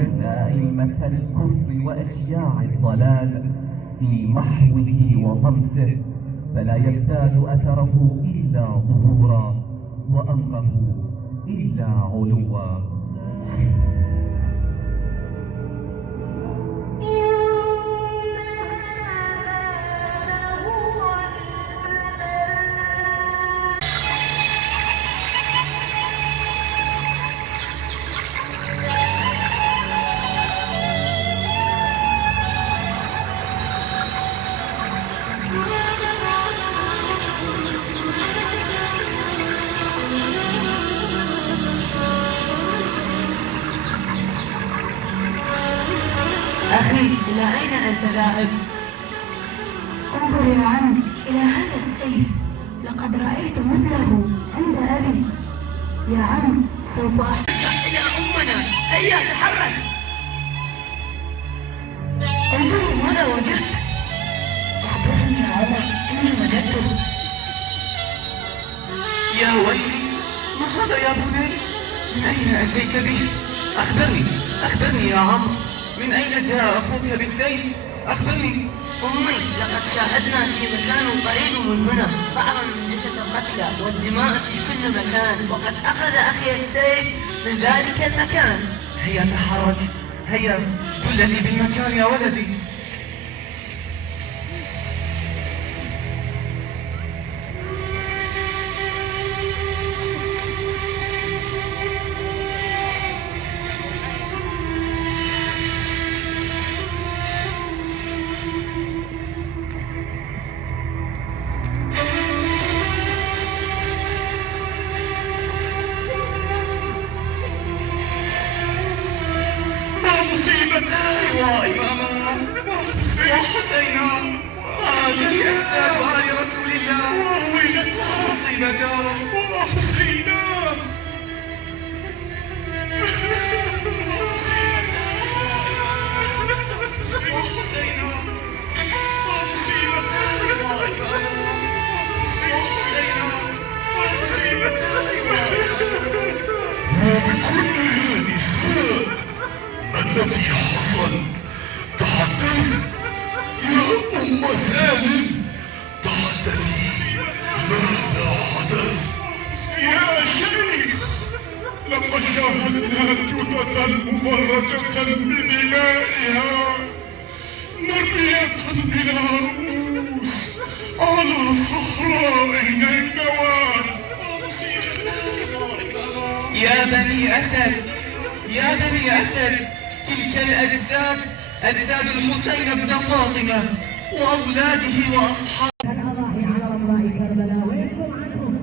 أئمة الكفر وإشياع الضلال في محوه وطمسه، فلا يزداد أثره إلا ظهورا وأمره إلا علوا. أخي، إلى أين أنت ذاهب؟ انظر يا عم إلى هذا السيف، لقد رأيت مثله عند أبي. يا عم سوف ارجع إلى أمنا، هيا تحرك. انظروا ماذا وجدت. أخبرني يا عمر إني وجدته. يا ويلي، ما هذا يا بني؟ من أين أتيت به؟ أخبرني يا عمرو، من أين جاء أخوك بالسيف؟ أخبرني. أمي، لقد شاهدنا في مكان قريب من هنا بعضا من جثث القتلى والدماء في كل مكان، وقد أخذ أخي السيف من ذلك المكان. هيا تحرك، هيا دلني بالمكان يا ولدي. مصيبتي وإماما وحسينا وهذه أجساد آل رسول الله مصيبتا وحسينا وحسينا ومصيبتي وإماما وحسينا ومصيبتي وبكل نساء ما الذي حصل؟ تحدثي يا أم سالم، تحدثي، ماذا حدث؟ يا شيخ، لقد شاهدنا جثثا مفرجة بدمائها مرمية بلا رؤوس على صحراء نينوى. يا بني أسد، تلك الأجساد أجساد الحسين بن فاطمة وأولاده وأصحابه. الأضاحي على رمضاء كربلاء ويكتب عنهم.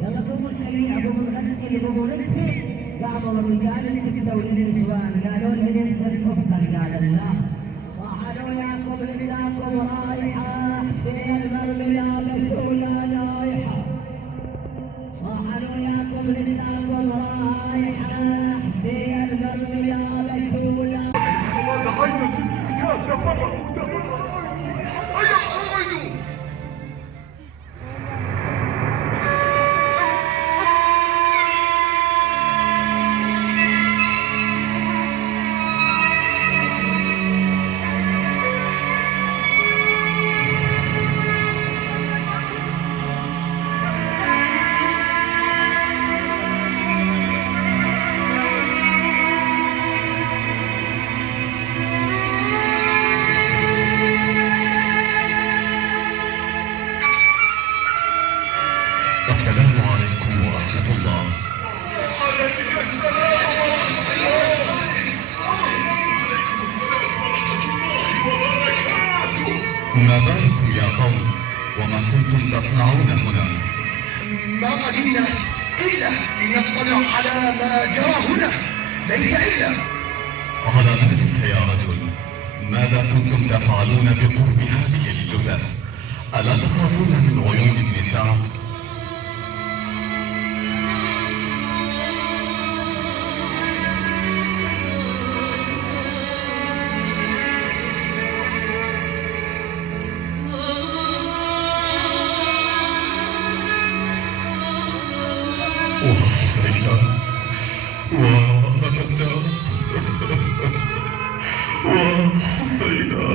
يلا قوموا الشريع قوموا الغسيل قوموا نكتب. قاموا الرجال التفتوا للنسوان قالوا لي انت تفضل، قال الله صاحوا ياكم لساكم رايحة في المرمى لابس ولا لايحة. صاحوا ياكم لساكم رايحة في المرمى لابس ولا. ودعينا للإسكان تفرقوا. هيا أعيدوا. السلام عليكم ورحمة الله. وعليك السلام ورحمة الله. وعليكم السلام ورحمة الله وبركاته. ما بالكم يا قوم؟ وما كنتم تصنعون هنا؟ ما قدمنا إلا لنطلع على ما جرى هنا، ليس إلا. على مالك يا رجل؟ ماذا كنتم تفعلون بقرب هذه الجثث؟ ألا تخافون من عيون ابن سعد؟ وحسينا وأبدا حسينا.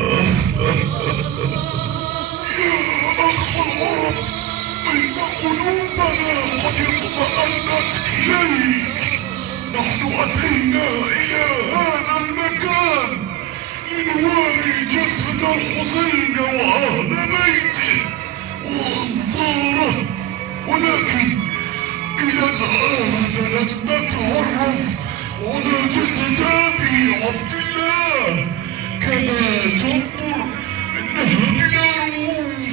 يا أخ الغرب، إن قلوبنا قد اطمأنت إليك. نحن أتينا إلى هذا المكان لنواري جسد الحسين وأهل بيته وأنصاره، ولكن إلى الآن لم نتعرف على جسد أبي عبد الله. كما تنظر إنها بلا روح